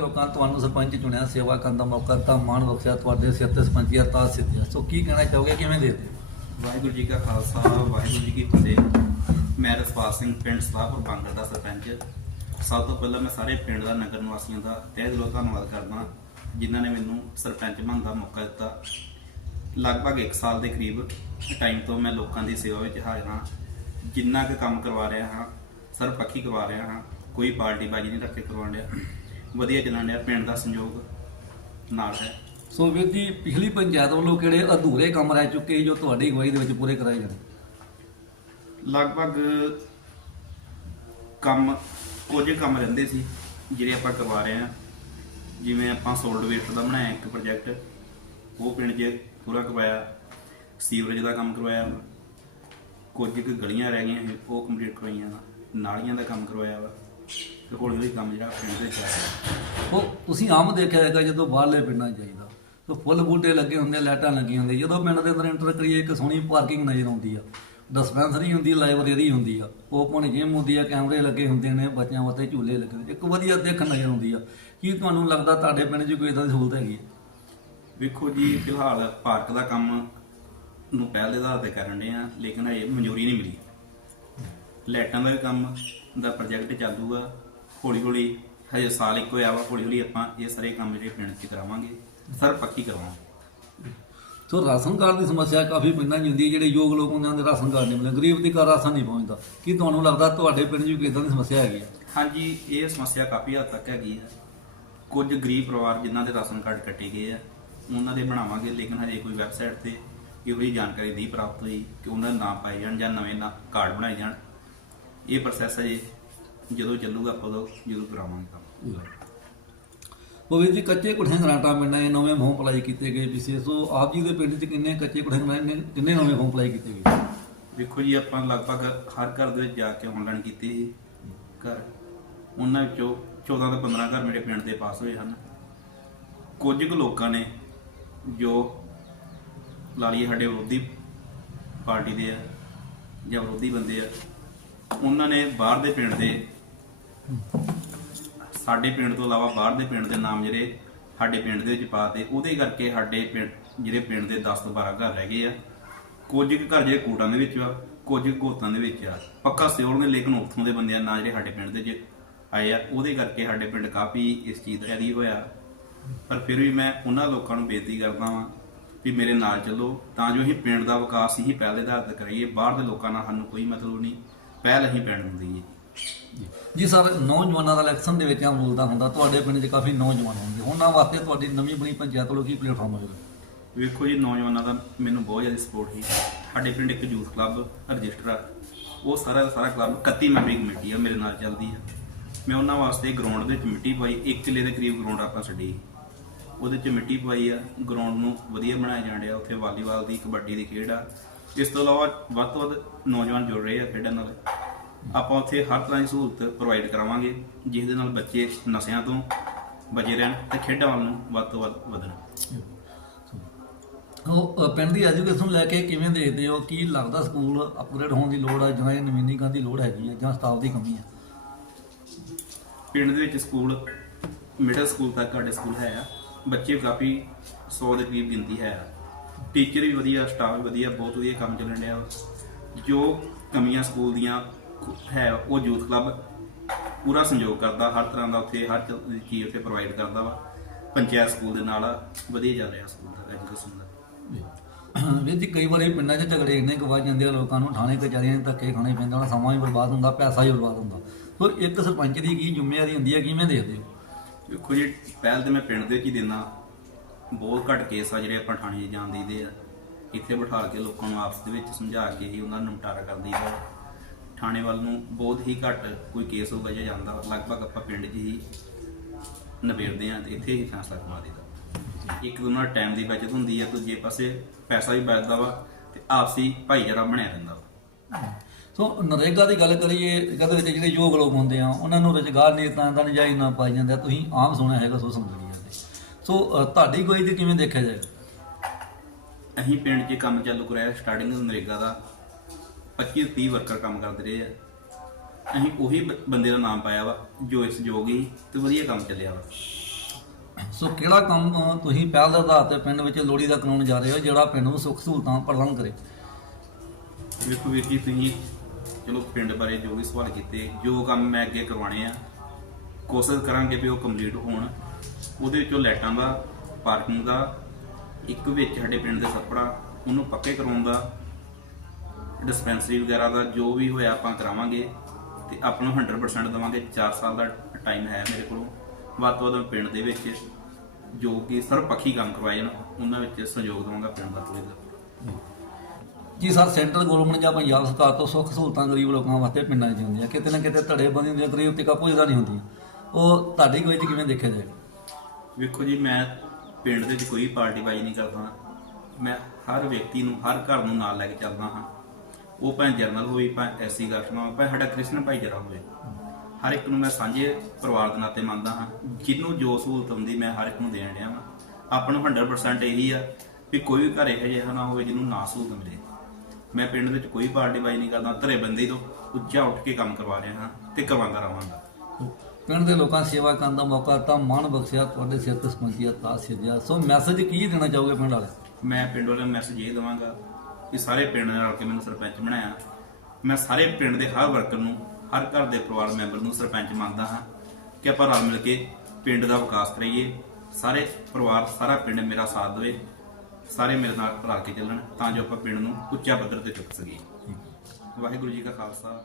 ਲੋਕਾਂ ਤੁਹਾਨੂੰ ਸਰਪੰਚ ਚੁਣਿਆ, ਸੇਵਾ ਕਰਨ ਦਾ ਮੌਕਾ ਦਿੱਤਾ, ਮਾਣ ਬਖਸ਼ਿਆ, ਤੁਹਾਡੇ ਸਿਰ ਤੇ ਸਰਪੰਚੀ ਦਾ ਸਿੱਧਿਆ ਸੋ ਕੀ ਕਹਿਣਾ ਚਾਹੋਗੇ, ਕਿਵੇਂ ਦੇ ਦਿਓ ਵਾਹਿਗੁਰੂ ਜੀ ਕਾ ਖਾਲਸਾ, ਵਾਹਿਗੁਰੂ ਜੀ ਕੀ ਫਤਿਹ। ਮੈਂ ਰਸਪਾਲ ਸਿੰਘ, ਪਿੰਡ ਸਲਾਹਪੁਰ ਬਾਂਗਰ ਦਾ ਸਰਪੰਚ। ਸਭ ਤੋਂ ਪਹਿਲਾਂ ਮੈਂ ਸਾਰੇ ਪਿੰਡ ਦਾ, ਨਗਰ ਨਿਵਾਸੀਆਂ ਦਾ ਤਹਿ ਦਿਲੋਂ ਧੰਨਵਾਦ ਕਰਦਾ ਜਿਨ੍ਹਾਂ ਨੇ ਮੈਨੂੰ ਸਰਪੰਚ ਬਣਨ ਦਾ ਮੌਕਾ ਦਿੱਤਾ। ਲਗਭਗ 1 ਸਾਲ ਦੇ ਕਰੀਬ ਟਾਈਮ ਤੋਂ ਮੈਂ ਲੋਕਾਂ ਦੀ ਸੇਵਾ ਵਿੱਚ ਹਾਜ਼ਰ ਹਾਂ। ਜਿੰਨਾ ਕੁ ਕੰਮ ਕਰਵਾ ਰਿਹਾ ਹਾਂ ਸਰਪੱਖੀ ਕਰਵਾ ਰਿਹਾ ਹਾਂ, ਕੋਈ ਪਾਰਟੀ ਬਾਜੀ ਨਹੀਂ ਰੱਖ ਕੇ ਕਰਵਾਉਣ ਡਿਆ। ਵਧੀਆ ਚੱਲਣ ਡਿਆ ਪਿੰਡ ਦਾ ਸੰਯੋਗ ਨਾਲ ਹੈ। ਸੋ ਵੀਰ ਜੀ ਪਿਛਲੀ ਪੰਚਾਇਤ ਵੱਲੋਂ ਕਿਹੜੇ ਅਧੂਰੇ ਕੰਮ ਰਹਿ ਚੁੱਕੇ ਸੀ ਜੋ ਤੁਹਾਡੀ ਅਗਵਾਈ ਦੇ ਵਿੱਚ ਪੂਰੇ ਕਰਾਏ ਜਾਣੇ ਲਗਭਗ ਕੰਮ ਕੁਝ ਕੰਮ ਰਹਿੰਦੇ ਸੀ ਜਿਹੜੇ ਆਪਾਂ ਕਰਵਾ ਰਹੇ ਹਾਂ। ਜਿਵੇਂ ਆਪਾਂ ਸੋਲਡ ਵੇਸਟ ਦਾ ਬਣਾਇਆ ਇੱਕ ਪ੍ਰੋਜੈਕਟ ਉਹ ਪਿੰਡ 'ਚ ਪੂਰਾ ਕਰਵਾਇਆ ਸੀਵਰੇਜ ਦਾ ਕੰਮ ਕਰਵਾਇਆ। ਕੁਝ ਕੁ ਗਲੀਆਂ ਰਹਿ ਗਈਆਂ ਸੀ, ਉਹ ਕੰਪਲੀਟ ਕਰਵਾਈਆਂ ਨਾਲੀਆਂ ਦਾ ਕੰਮ ਕਰਵਾਇਆ ਵਾ। ਤੇ ਹੌਲੀ ਹੌਲੀ ਕੰਮ ਜਿਹੜਾ ਪਿੰਡ ਦੇ ਚੱਲ ਰਿਹਾ ਉਹ ਤੁਸੀਂ ਆਮ ਦੇਖਿਆ ਹੈਗਾ ਜਦੋਂ ਬਾਹਰਲੇ ਪਿੰਡਾਂ ਜਾਈਦਾ ਸੋ ਫੁੱਲ ਬੂਟੇ ਲੱਗੇ ਹੁੰਦੇ ਲਾਈਟਾਂ ਲੱਗੀਆਂ ਹੁੰਦੀਆਂ। ਜਦੋਂ ਪਿੰਡ ਦੇ ਅੰਦਰ ਐਂਟਰ ਕਰੀਏ ਇੱਕ ਸੋਹਣੀ ਪਾਰਕਿੰਗ ਨਜ਼ਰ ਆਉਂਦੀ ਆ। ਡਿਸਪੈਂਸਰੀ ਹੁੰਦੀ ਲਾਇਬ੍ਰੇਰੀ ਹੁੰਦੀ ਆ। ਓਪਨ ਜਿਮ ਹੁੰਦੀ ਆ ਕੈਮਰੇ ਲੱਗੇ ਹੁੰਦੇ ਨੇ ਬੱਚਿਆਂ ਵਾਸਤੇ ਝੂਲੇ ਲੱਗੇ ਹੁੰਦੇ। ਇੱਕ ਵਧੀਆ ਦੇਖਣ ਨਜ਼ਰ ਆਉਂਦੀ ਆ। ਕੀ ਤੁਹਾਨੂੰ ਲੱਗਦਾ ਤੁਹਾਡੇ ਪਿੰਡ 'ਚ ਕੋਈ ਇਦਾਂ ਦੀ ਸਹੂਲਤ ਹੈਗੀ? ਵੇਖੋ ਜੀ ਫਿਲਹਾਲ ਪਾਰਕ ਦਾ ਕੰਮ ਨੂੰ ਪਹਿਲ ਦੇ ਆਧਾਰ ਤੇ ਕਰਨ ਦੇ ਆ ਲੇਕਿਨ ਹਜੇ ਮਨਜ਼ੂਰੀ ਨਹੀਂ ਮਿਲੀ। ਲਾਈਟਾਂ ਦਾ ਵੀ ਕੰਮ ਦਾ ਪ੍ਰੋਜੈਕਟ ਚਾਲੂ ਆ। ਹੌਲੀ ਹੌਲੀ ਹਜੇ ਸਾਲ ਇੱਕ ਹੋਇਆ ਵਾ ਹੌਲੀ ਹੌਲੀ ਆਪਾਂ ਇਹ ਸਾਰੇ ਕੰਮ ਜਿਹੜੇ ਪਿੰਡ 'ਚ ਕਰਾਵਾਂਗੇ ਸਰ ਪੱਕੀ ਕਰਾਵਾਂਗੇ ਸੋ ਰਾਸ਼ਨ ਕਾਰਡ ਦੀ ਸਮੱਸਿਆ ਕਾਫੀ ਪਿੰਡਾਂ 'ਚ ਹੁੰਦੀ ਹੈ ਜਿਹੜੇ ਯੋਗ ਲੋਕ ਹੁੰਦੇ ਹਨ ਰਾਸ਼ਨ ਕਾਰਡ ਨਹੀਂ ਮਿਲਦਾ। ਗਰੀਬ ਦੀ ਘਰ ਰਾਸ਼ਨ ਨਹੀਂ ਪਹੁੰਚਦਾ। ਕੀ ਤੁਹਾਨੂੰ ਲੱਗਦਾ ਤੁਹਾਡੇ ਪਿੰਡ 'ਚ ਵੀ ਕੋਈ ਇਦਾਂ ਦੀ ਸਮੱਸਿਆ ਹੈਗੀ ਹੈ? ਹਾਂਜੀ ਇਹ ਸਮੱਸਿਆ ਕਾਫੀ ਹੱਦ ਤੱਕ ਹੈਗੀ ਆ। ਕੁਝ ਗਰੀਬ ਪਰਿਵਾਰ ਜਿਨ੍ਹਾਂ ਦੇ ਰਾਸ਼ਨ ਕਾਰਡ ਕੱਟੇ ਗਏ ਆ ਉਹਨਾਂ ਦੇ ਬਣਾਵਾਂਗੇ ਲੇਕਿਨ ਹਜੇ ਕੋਈ ਵੈਬਸਾਈਟ ਤੇ ਇਹੋ ਜਿਹੀ ਜਾਣਕਾਰੀ ਨਹੀਂ ਪ੍ਰਾਪਤ ਹੋਈ ਕਿ ਉਹਨਾਂ ਦੇ ਨਾਮ ਪਾਏ ਜਾਣ ਜਾਂ ਨਵੇਂ ਕਾਰਡ ਬਣਾਏ ਜਾਣ। ਇਹ ਪ੍ਰੋਸੈਸ ਹਜੇ ਜਦੋਂ ਚੱਲੂਗਾ ਆਪਾਂ ਉਦੋਂ ਜਦੋਂ ਕਰਾਵਾਂਗੇ ਕੰਮ। ਉਹ ਜੀ ਕੱਚੇ ਕੁਠੇ ਗਰਾਂਟਾਂ ਪਿੰਡਾਂ 'ਚ ਨਵੇਂ ਫਾਰਮ ਅਪਲਾਈ ਕੀਤੇ ਗਏ ਪਿਛੇ। ਸੋ ਆਪ ਜੀ ਦੇ ਪਿੰਡ 'ਚ ਕਿੰਨੇ ਕੱਚੇ ਕੁਠੇ ਗਰਾਂਟਾਂ ਕਿੰਨੇ ਨਵੇਂ ਫਾਰਮ ਅਪਲਾਈ ਕੀਤੇ ਗਏ? ਵੇਖੋ ਜੀ ਆਪਾਂ ਲਗਭਗ ਹਰ ਘਰ ਦੇ ਵਿੱਚ ਜਾ ਕੇ ਆਨਲਾਈਨ ਕੀਤੀ ਘਰ ਉਹਨਾਂ ਵਿੱਚੋਂ 14 ਤੋਂ 15 ਘਰ ਮੇਰੇ ਪਿੰਡ ਦੇ ਪਾਸ ਹੋਏ ਹਨ। ਕੁਝ ਕੁ ਲੋਕਾਂ ਨੇ ਜੋ ਲਾ ਲਈਏ ਸਾਡੇ ਵਿਰੋਧੀ ਪਾਰਟੀ ਦੇ ਆ ਜਾਂ ਵਿਰੋਧੀ ਬੰਦੇ ਆ ਉਹਨਾਂ ਨੇ ਬਾਹਰ ਦੇ ਪਿੰਡ ਦੇ, ਸਾਡੇ ਪਿੰਡ ਤੋਂ ਇਲਾਵਾ ਬਾਹਰ ਦੇ ਪਿੰਡ ਦੇ ਨਾਮ ਜਿਹੜੇ ਸਾਡੇ ਪਿੰਡ ਦੇ ਵਿੱਚ ਪਾਤੇ ਉਹਦੇ ਕਰਕੇ ਸਾਡੇ ਪਿੰਡ ਜਿਹੜੇ ਪਿੰਡ ਦੇ 10 ਤੋਂ 12 ਘਰ ਰਹਿ ਗਏ ਆ। ਕੁਝ ਕੁ ਘਰ ਜਿਹੜੇ ਕੋਟਾਂ ਦੇ ਵਿੱਚ ਆ, ਕੁਝ ਗੋਤਾਂ ਦੇ ਵਿੱਚ ਆ। ਪੱਕਾ ਸਿਓਲ ਨੇ, ਲੇਕਿਨ ਉੱਥੋਂ ਦੇ ਬੰਦਿਆਂ ਨਾਲ ਜਿਹੜੇ ਸਾਡੇ ਪਿੰਡ ਦੇ ਵਿੱਚ ਆਏ ਆ, ਉਹਦੇ ਕਰਕੇ ਸਾਡੇ ਪਿੰਡ ਕਾਫੀ ਇਸ ਚੀਜ਼ ਦਾ ਐਦੀ ਹੋਇਆ। ਪਰ ਫਿਰ ਵੀ ਮੈਂ ਉਹਨਾਂ ਲੋਕਾਂ ਨੂੰ ਬੇਨਤੀ ਕਰਦਾ ਵਾਂ ਵੀ ਮੇਰੇ ਨਾਲ ਚੱਲੋ, ਤਾਂ ਜੋ ਅਸੀਂ ਪਿੰਡ ਦਾ ਵਿਕਾਸ ਹੀ ਪਹਿਲੇ ਦਾ ਤੇ ਕਰੀਏ ਬਾਹਰ ਦੇ ਲੋਕਾਂ ਨਾਲ ਸਾਨੂੰ ਕੋਈ ਮਤਲਬ ਨਹੀਂ। ਪਹਿਲ ਅਸੀਂ ਪਿੰਡ ਨੂੰ ਦਈਏ। ਜੀ ਸਰ ਨੌਜਵਾਨਾਂ ਦਾ ਇਲੈਕਸ਼ਨ ਦੇ ਵਿੱਚ ਆਮ ਰੂਲ ਹੁੰਦਾ ਤੁਹਾਡੇ ਪਿੰਡ 'ਚ ਕਾਫੀ ਨੌਜਵਾਨ ਹੋਣਗੇ। ਉਹਨਾਂ ਵਾਸਤੇ ਤੁਹਾਡੀ ਨਵੀਂ ਬਣੀ ਪੰਚਾਇਤ ਵੱਲੋਂ ਕੀ ਪਲੇਟਫਾਰਮ ਹੋਵੇਗਾ? ਵੇਖੋ ਜੀ ਨੌਜਵਾਨਾਂ ਦਾ ਮੈਨੂੰ ਬਹੁਤ ਜ਼ਿਆਦਾ ਸਪੋਰਟ ਸੀ। ਸਾਡੇ ਪਿੰਡ ਇੱਕ ਯੂਥ ਕਲੱਬ ਰਜਿਸਟਰ ਆ। ਉਹ ਸਾਰਾ ਸਾਰਾ ਕਲੱਬ 31 ਮੈਂਬਰੀ ਕਮੇਟੀ ਆ ਮੇਰੇ ਨਾਲ ਚੱਲਦੀ ਆ। ਮੈਂ ਉਹਨਾਂ ਵਾਸਤੇ ਗਰਾਊਂਡ ਦੇ ਵਿੱਚ ਮਿੱਟੀ ਪਵਾਈ 1 ਕਿੱਲੇ ਦੇ ਕਰੀਬ ਗਰਾਊਂਡ ਆਪਾਂ ਛੱਡੀ। ਉਹਦੇ ਚ ਮਿੱਟੀ ਪਵਾਈ ਆ। ਗਰਾਊਂਡ ਨੂੰ ਵਧੀਆ ਬਣਾਇਆ ਜਾਣ ਡਿਆ। ਉੱਥੇ ਵਾਲੀਬਾਲ ਦੀ ਕਬੱਡੀ ਦੀ ਖੇਡ ਆ। ਇਸ ਤੋਂ ਇਲਾਵਾ ਵੱਧ ਤੋਂ ਵੱਧ ਨੌਜਵਾਨ ਜੁੜ ਰਹੇ ਆ ਖੇਡਣ ਨਾਲ। ਆਪਾਂ ਉੱਥੇ ਹਰ ਤਰ੍ਹਾਂ ਦੀ ਸਹੂਲਤ ਪ੍ਰੋਵਾਈਡ ਕਰਾਵਾਂਗੇ ਜਿਸ ਦੇ ਨਾਲ ਬੱਚੇ ਨਸ਼ਿਆਂ ਤੋਂ ਬਚੇ ਰਹਿਣ ਤੇ ਖੇਡਾਂ ਵੱਲ ਨੂੰ ਵੱਧ ਤੋਂ ਵੱਧ ਵਧਣ। ਉਹ ਅ, ਪਿੰਡ ਦੀ ਐਜੂਕੇਸ਼ਨ ਲੈ ਕੇ ਕਿਵੇਂ ਦੇਖਦੇ ਹੋ? ਕੀ ਲੱਗਦਾ ਸਕੂਲ ਅਪਗ੍ਰੇਡ ਹੋਣ ਦੀ ਲੋੜ ਹੈ ਜਾਂ ਇਹ ਨਵੀਨੀਕਰਨ ਦੀ ਲੋੜ ਹੈਗੀ ਹੈ ਜਾਂ ਸਟਾਫ ਦੀ ਕਮੀ ਹੈ ਪਿੰਡ ਦੇ ਵਿੱਚ ਸਕੂਲ ਮਿਡਲ ਸਕੂਲ ਤੱਕ ਸਾਡੇ ਸਕੂਲ ਹੈ ਆ। ਬੱਚੇ ਕਾਫੀ 100 ਦੇ ਕਰੀਬ ਗਿਣਤੀ ਹੈ ਆ। ਟੀਚਰ ਵੀ ਵਧੀਆ ਸਟਾਫ ਵੀ ਵਧੀਆ ਬਹੁਤ ਵਧੀਆ ਕੰਮ ਚੱਲਣ ਡਿਆ ਵਾ। ਜੋ ਕਮੀਆਂ ਸਕੂਲ ਦੀਆਂ ਹੈ ਉਹ ਯੂਥ ਕਲੱਬ ਪੂਰਾ ਸੰਯੋਗ ਕਰਦਾ ਹਰ ਤਰ੍ਹਾਂ ਦਾ ਉੱਥੇ ਹਰ ਚੀਜ਼ ਉੱਥੇ ਪ੍ਰੋਵਾਈਡ ਕਰਦਾ ਵਾ। ਪੰਚਾਇਤ ਸਕੂਲ ਦੇ ਨਾਲ ਵਧੀਆ ਚੱਲ ਰਿਹਾ ਸਕੂਲ ਦਾ ਐਜੂਕੇਸ਼ਨ ਦਾ। ਵੀਰ ਜੀ ਕਈ ਵਾਰੀ ਪਿੰਡਾਂ 'ਚ ਝਗੜੇ ਇੰਨੇ ਕੁ ਵੱਜ ਜਾਂਦੇ ਆ ਲੋਕਾਂ ਨੂੰ ਥਾਣੇ ਕਚਹਿਰੀਆਂ 'ਚ ਧੱਕੇ ਖਾਣੇ ਪੈਂਦੇ ਉਹਨਾਂ ਸਮਾਂ ਵੀ ਬਰਬਾਦ ਹੁੰਦਾ ਪੈਸਾ ਵੀ ਬਰਬਾਦ ਹੁੰਦਾ। ਸੋ ਇੱਕ ਸਰਪੰਚ ਦੀ ਕੀ ਜ਼ਿੰਮੇਵਾਰੀ ਹੁੰਦੀ ਹੈ ਕਿਵੇਂ ਦੇਖਦੇ ਹੋ? ਵੇਖੋ ਜੀ ਪਹਿਲ ਤੇ ਮੈਂ ਪਿੰਡ ਦੇ ਹੀ ਦਿੰਦਾ। ਬਹੁਤ ਘੱਟ ਕੇਸ ਆ ਜਿਹੜੇ ਆਪਾਂ ਥਾਣੇ 'ਚ ਜਾਣ ਦਈਦੇ ਆ। ਇੱਥੇ ਬਿਠਾ ਕੇ ਲੋਕਾਂ ਨੂੰ ਆਪਸ ਦੇ ਵਿੱਚ ਸਮਝਾ ਕੇ ਹੀ ਉਹਨਾਂ ਨੂੰ ਨਿਪਟਾਰਾ ਕਰ ਦਈਦਾ। ਥਾਣੇ ਵੱਲ ਨੂੰ ਬਹੁਤ ਹੀ ਘੱਟ ਕੋਈ ਕੇਸ ਹੋਗਾ ਜਾਂ ਜਾਂਦਾ। ਲਗਭਗ ਆਪਾਂ ਪਿੰਡ 'ਚ ਹੀ ਨਿਬੇੜਦੇ ਆ ਤੇ ਇੱਥੇ ਹੀ ਫੈਸਲਾ ਕਰਵਾ ਦਈਦਾ। ਇੱਕ ਦੂਜੇ ਨਾਲ ਟਾਈਮ ਦੀ ਬਚਤ ਹੁੰਦੀ ਆ, ਦੂਜੇ ਪਾਸੇ ਪੈਸਾ ਵੀ ਬਚਦਾ ਵਾ ਤੇ ਆਪਸੀ ਭਾਈਚਾਰਾ ਬਣਿਆ ਰਹਿੰਦਾ ਵਾ। ਸੋ ਨਰੇਗਾ ਦੀ ਗੱਲ ਕਰੀਏ, ਇਹਦੇ ਵਿੱਚ ਜਿਹੜੇ ਯੋਗ ਲੋਕ ਹੁੰਦੇ ਆ, ਉਹਨਾਂ ਨੂੰ ਰੁਜ਼ਗਾਰ ਨੇਤਾਂ ਦਾ ਨਜਾਇਜ਼ ਨਾ ਪਾਈ ਜਾਂਦਾ। ਤੁਸੀਂ ਆਮ ਸੁਣਿਆ ਹੈਗਾ, ਸੋ ਸਮਝੀਆਂ ਸੋ ਤੁਹਾਡੀ ਕੋਈ ਤੇ ਕਿਵੇਂ ਦੇਖਿਆ ਜਾਏ? ਅਸੀਂ ਪਿੰਡ 'ਚ ਕੰਮ ਚਾਲੂ ਕਰਾਇਆ ਸਟਾਰਟਿੰਗ ਨਰੇਗਾ ਦਾ। 25 30 ਵਰਕਰ ਕੰਮ ਕਰਦੇ ਰਹੇ ਆ। ਅਸੀਂ ਉਹੀ ਬੰਦੇ ਦਾ ਨਾਮ ਪਾਇਆ ਵਾ ਜੋ ਇਸ ਹੀ ਤੇ ਵਧੀਆ ਕੰਮ ਚੱਲਿਆ ਵਾ। ਸੋ ਕਿਹੜਾ ਕੰਮ ਤੁਸੀਂ ਪਹਿਲ ਦੇ ਆਧਾਰ ਤੇ ਪਿੰਡ ਵਿੱਚ ਲੋਹੜੀ ਦਾ ਕਰਾਉਣ ਜਾ ਰਹੇ ਹੋ ਜਿਹੜਾ ਪਿੰਡ ਨੂੰ ਸੁੱਖ ਸਹੂਲਤਾਂ ਪ੍ਰਦਾਨ ਕਰੇ? ਵੇਖੋ ਵੀਰ ਜੀ ਤੁਸੀਂ ਚਲੋ ਪਿੰਡ ਬਾਰੇ ਜੋ ਵੀ ਸਵਾਲ ਕੀਤੇ ਜੋ ਕੰਮ ਮੈਂ ਅੱਗੇ ਕਰਵਾਣੇ ਆ ਕੋਸ਼ਿਸ਼ ਕਰਾਂਗੇ ਵੀ ਉਹ ਕੰਪਲੀਟ ਹੋਣ। ਉਹਦੇ ਵਿੱਚੋਂ ਲਾਈਟਾਂ ਦਾ, ਪਾਰਕਿੰਗ ਦਾ, ਇੱਕ ਵਿੱਚ ਸਾਡੇ ਪਿੰਡ ਦੇ ਸੱਪੜਾ, ਉਹਨੂੰ ਪੱਕੇ ਕਰਾਉਣ ਦਾ, ਡਿਸਪੈਂਸਰੀ ਵਗੈਰਾ ਦਾ ਜੋ ਵੀ ਹੋਇਆ ਆਪਾਂ ਕਰਾਵਾਂਗੇ ਤੇ ਆਪਾਂ ਨੂੰ 100% ਦਵਾਂਗੇ। 4 ਸਾਲ ਦਾ ਟਾਈਮ ਹੈ ਮੇਰੇ ਕੋਲੋਂ। ਵੱਧ ਤੋਂ ਵੱਧ ਪਿੰਡ ਦੇ ਵਿੱਚ ਜੋ ਕਿ ਸਰਪੱਖੀ ਕੰਮ ਕਰਵਾਏ ਜਾਣ ਉਹਨਾਂ ਵਿੱਚ ਸਹਿਯੋਗ ਦਵਾਂਗਾ ਪਿੰਡ ਦਾ ਪੂਰੇ ਦਾ। ਜੀ ਸਰ, ਸੈਂਟਰ ਗਵਰਨਮੈਂਟ ਜਾਂ ਪੰਜਾਬ ਸਰਕਾਰ ਤੋਂ ਸੁੱਖ ਸਹੂਲਤਾਂ ਗਰੀਬ ਲੋਕਾਂ ਵਾਸਤੇ ਪਿੰਡਾਂ 'ਚ ਹੁੰਦੀਆਂ, ਕਿਤੇ ਨਾ ਕਿਤੇ ਧੜੇ ਬੰਦੀ ਹੁੰਦੀਆਂ ਗਰੀਬ ਤੇ ਪੁੱਜਦਾ ਨਹੀਂ ਹੁੰਦੀ। ਉਹ ਤੁਹਾਡੀ ਕੋਈ 'ਚ ਕਿਵੇਂ ਦੇਖਿਆ ਜਾਏ? ਵੇਖੋ ਜੀ, ਮੈਂ ਪਿੰਡ ਦੇ ਵਿੱਚ ਕੋਈ ਪਾਰਟੀ ਨਹੀਂ ਕਰਦਾ। ਮੈਂ ਹਰ ਵਿਅਕਤੀ ਨੂੰ, ਹਰ ਘਰ ਨੂੰ ਨਾਲ ਲੈ ਕੇ ਚੱਲਦਾ ਹਾਂ। ਉਹ ਭਾਵੇਂ ਜਰਨਲ ਹੋਵੇ, ਭਾਵੇਂ ਐਸੀ ਕਾਸਟ ਹੋਵੇ ਭਾਵੇਂ ਸਾਡਾ ਕ੍ਰਿਸ਼ਨ ਭਾਈਚਾਰਾ ਹੋਵੇ। ਹਰ ਇੱਕ ਨੂੰ ਮੈਂ ਸਾਂਝੇ ਪਰਿਵਾਰ ਦੇ ਨਾਤੇ ਮੰਨਦਾ ਹਾਂ। ਜਿਹਨੂੰ ਜੋ ਸਹੂਲਤ ਹੁੰਦੀ, ਮੈਂ ਹਰ ਇੱਕ ਨੂੰ ਦੇਣ ਰਿਹਾ ਹਾਂ ਆਪਾਂ ਨੂੰ 100% ਇਹੀ ਆ ਵੀ ਕੋਈ ਵੀ ਘਰ ਇਹੋ ਜਿਹਾ ਨਾ ਹੋਵੇ, ਜਿਹਨੂੰ ਨਾ ਸਹੂਲਤ ਮਿਲੇ। ਮੈਂ ਪਿੰਡ ਵਿੱਚ ਕੋਈ ਪਾਰਟੀ ਨਹੀਂ ਕਰਦਾ ਧਰੇ ਬੰਦੇ ਤੋਂ ਉੱਚਾ ਉੱਠ ਕੇ ਕੰਮ ਕਰਵਾ ਰਿਹਾ ਹਾਂ ਤੇ ਕਰਵਾਉਂਦਾ ਰਹਾਂਗਾ ਪਿੰਡ ਦੇ ਲੋਕਾਂ ਸੇਵਾ ਕਰਨ ਦਾ ਮੌਕਾ ਤਾਂ ਮਾਣ ਬਖਸ਼ਿਆ ਤੁਹਾਡੇ ਸਿਰ ਤੇ ਸਮਝਿਆ ਤਾਂ ਸਿੱਧਿਆ ਸੋ ਮੈਸੇਜ ਕੀ ਦੇਣਾ ਚਾਹੋਗੇ ਪਿੰਡ ਵਾਲੇ ਮੈਂ ਪਿੰਡ ਵਾਲਿਆਂ ਨੂੰ ਮੈਸੇਜ ਇਹ ਦਵਾਂਗਾ ਕਿ ਸਾਰੇ ਪਿੰਡ ਨਾਲ ਕੇ ਮੈਨੂੰ ਸਰਪੰਚ ਬਣਾਇਆ। ਮੈਂ ਸਾਰੇ ਪਿੰਡ ਦੇ ਹਰ ਵਰਕਰ ਨੂੰ ਹਰ ਘਰ ਦੇ ਪਰਿਵਾਰ ਮੈਂਬਰ ਨੂੰ ਸਰਪੰਚ ਮੰਨਦਾ ਹਾਂ ਕਿ ਆਪਾਂ ਰਲ ਮਿਲ ਕੇ ਪਿੰਡ ਦਾ ਵਿਕਾਸ ਕਰੀਏ। ਸਾਰੇ ਪਰਿਵਾਰ ਸਾਰਾ ਪਿੰਡ ਮੇਰਾ ਸਾਥ ਦੇਵੇ। ਸਾਰੇ ਮੇਰੇ ਨਾਲ ਰਲ ਕੇ ਚੱਲਣ ਤਾਂ ਜੋ ਆਪਾਂ ਪਿੰਡ ਨੂੰ ਉੱਚਾ ਪੱਧਰ ਤੇ ਚੁੱਕ ਸਕੀਏ। ਵਾਹਿਗੁਰੂ ਜੀ ਕਾ ਖਾਲਸਾ।